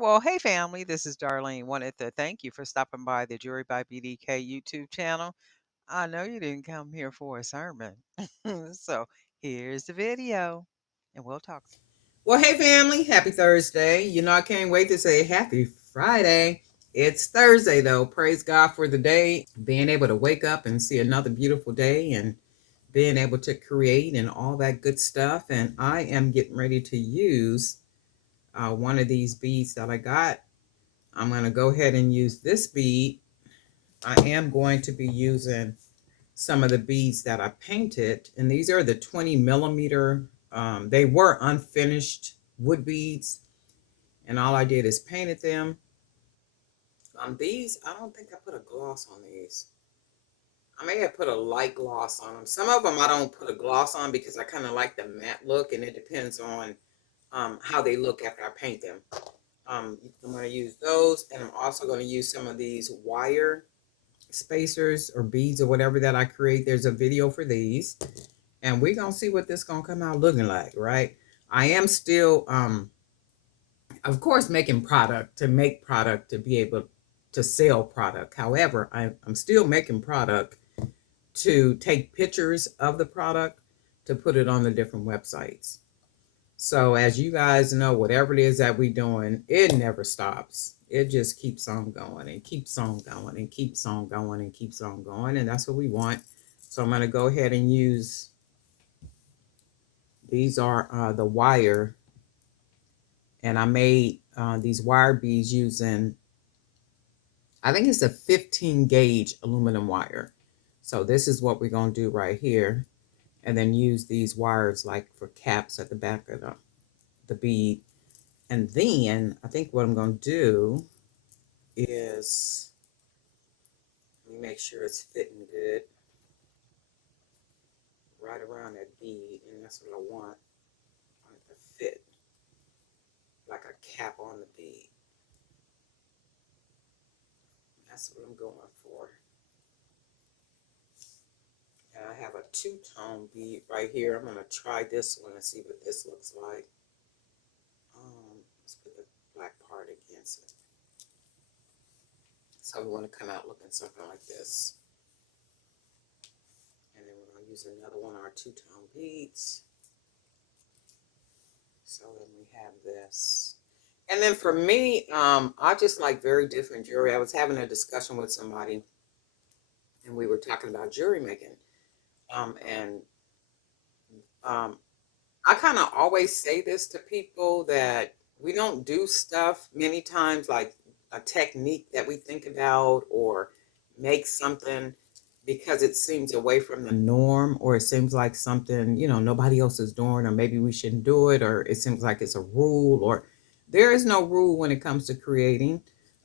Well, hey family, this is Darlene. Wanted to thank you for stopping by the Jury by BDK YouTube channel. I know you didn't come here for a sermon. So here's the video and we'll talk. Well, hey family, happy Thursday. I can't wait to say happy Friday. It's Thursday though. Praise God for the day, being able to wake up and see another beautiful day and being able to create and all that good stuff. And I am getting ready to use one of these beads that I got. I'm going to go ahead and use this bead. I am going to be using some of the beads that I painted, and these are the 20 millimeter. They were unfinished wood beads, and all I did is painted them. These, I don't think I put a gloss on these. I may have put a light gloss on them. Some of them I don't put a gloss on because I kind of like the matte look, and it depends on how they look after I paint them. I'm going to use those, and I'm also going to use some of these wire spacers or beads or whatever that I create. There's a video for these, and we're going to see what this going to come out looking like, right? I am still of course making product to make product to be able to sell product. However, I'm still making product to take pictures of the product to put it on the different websites. So as you guys know, whatever it is that we're doing, it never stops. It just keeps on going and keeps on going and keeps on going and keeps on going. And that's what we want. So I'm going to go ahead and use, these are the wire. And I made these wire beads using, I think it's a 15 gauge aluminum wire. So this is what we're going to do right here. And then use these wires like for caps at the back of the bead. And then I think what I'm going to do is, let me make sure it's fitting good right around that bead. And that's what I want. I want it to fit like a cap on the bead. That's what I'm going for. And I have a two-tone bead right here. I'm going to try this one and see what this looks like. Let's put the black part against it. So we want to come out looking something like this. And then we're going to use another one of our two-tone beads. So then we have this. And then for me, I just like very different jewelry. I was having a discussion with somebody, and we were talking about jewelry making. I kind of always say this to people, that we don't do stuff many times like a technique that we think about or make something because it seems away from the norm, or it seems like something, nobody else is doing, or maybe we shouldn't do it, or it seems like it's a rule, or there is no rule when it comes to creating.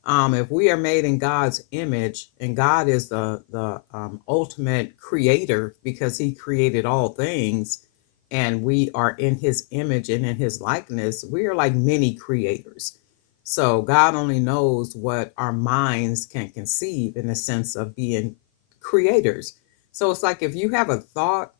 If we are made in God's image, and God is the ultimate creator because he created all things, and we are in his image and in his likeness, we are like mini creators. So God only knows what our minds can conceive in the sense of being creators. So it's like if you have a thought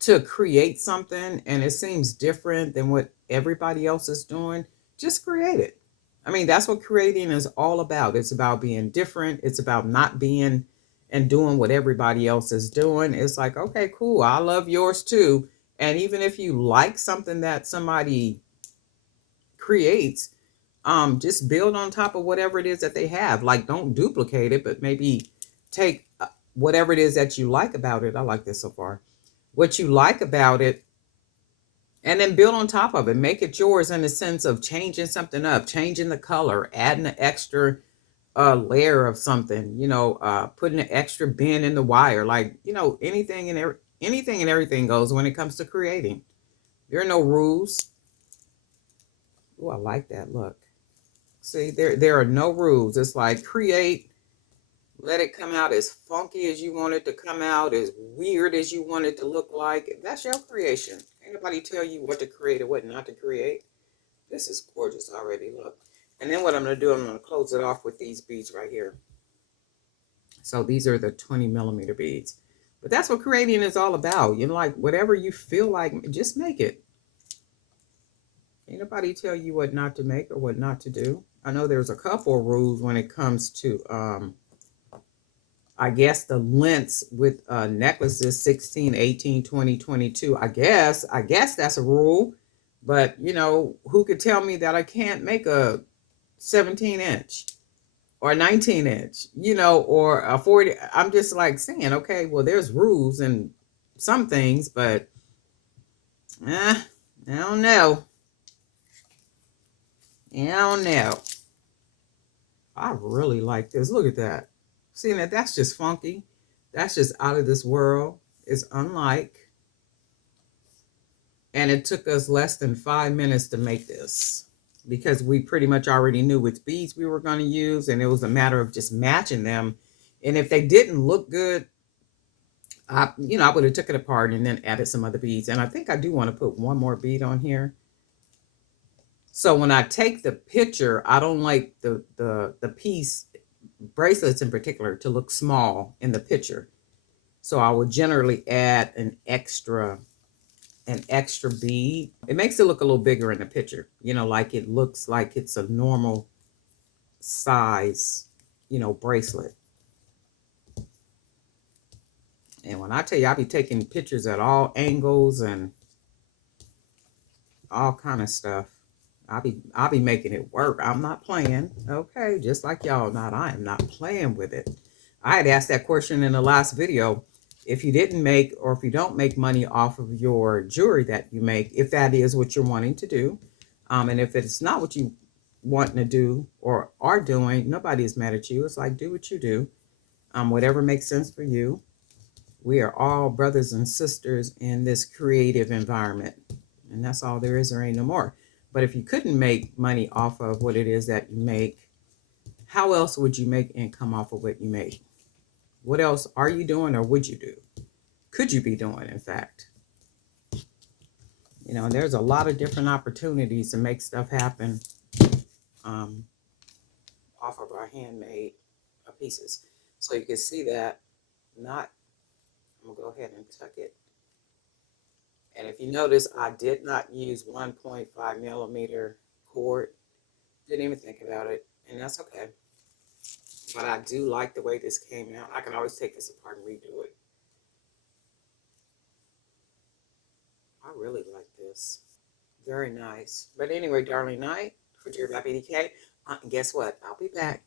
to create something and it seems different than what everybody else is doing, just create it. I mean, that's what creating is all about. It's about being different. It's about not being and doing what everybody else is doing. It's like, okay, cool. I love yours too. And even if you like something that somebody creates, just build on top of whatever it is that they have. Like, don't duplicate it, but maybe take whatever it is that you like about it. I like this so far. What you like about it, and then build on top of it. Make it yours in the sense of changing something up, changing the color, adding an extra layer of something, putting an extra bend in the wire. Like, anything and everything goes when it comes to creating. There are no rules. Oh, I like that. Look. See, there are no rules. It's like create, let it come out as funky as you want it to come out, as weird as you want it to look like. That's your creation. Ain't nobody tell you what to create or what not to create. This is gorgeous already, look. And then what I'm going to do, I'm going to close it off with these beads right here. So these are the 20 millimeter beads. But that's what creating is all about. Like whatever you feel like, just make it. Ain't nobody tell you what not to make or what not to do. I know there's a couple of rules when it comes to I guess the lengths with necklaces 16, 18, 20, 22. I guess that's a rule. But who could tell me that I can't make a 17-inch or a 19-inch, or a 40? I'm just like saying, okay, well, there's rules and some things, but I don't know. I don't know. I really like this. Look at that. See that? That's just funky. That's just out of this world. It's unlike. And it took us less than 5 minutes to make this because we pretty much already knew which beads we were going to use, and it was a matter of just matching them. And if they didn't look good, I would have took it apart and then added some other beads. And I think I do want to put one more bead on here. So when I take the picture, I don't like the piece, bracelets in particular, to look small in the picture. So I would generally add an extra bead. It makes it look a little bigger in the picture, like it looks like it's a normal size, bracelet. And when I tell you, I be taking pictures at all angles and all kind of stuff. I'll be making it work. I'm not playing. Okay, just like y'all not. I am not playing with it. I had asked that question in the last video. If you didn't make, or if you don't make money off of your jewelry that you make, if that is what you're wanting to do, and if it's not what you wanting to do or are doing, nobody is mad at you. It's like, do what you do, whatever makes sense for you. We are all brothers and sisters in this creative environment, and that's all there is. There ain't no more. But if you couldn't make money off of what it is that you make, how else would you make income off of what you make? What else are you doing, or would you do? Could you be doing, in fact? And there's a lot of different opportunities to make stuff happen um, off of our handmade pieces. So you can see that. Not, I'm gonna go ahead and tuck it. And if you notice, I did not use 1.5 millimeter cord. Didn't even think about it, and that's okay. But I do like the way this came out. I can always take this apart and redo it. I really like this. Very nice. But anyway, darling night for Dear by BDK. Guess what? I'll be back.